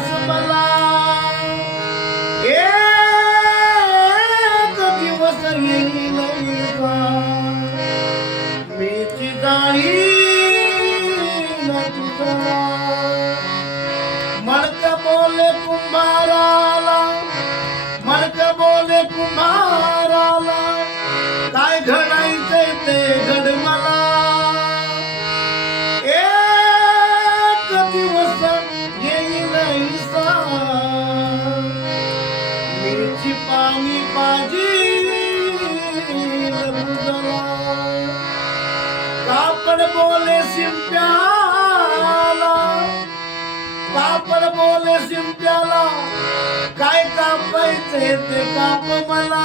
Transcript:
दिवस मला एक दिवस येईल का मीची जाळी तुझा मडक बोले कुंभाराला मडक बोले कुंभाराला काय घडायचंय ते घड मला एक दिवस येईल ईसा मीची पाणी पाजील तुझला कापड बोले शिंप्याला कापड बोले शिंप्याला काय कापायचे ते काप मला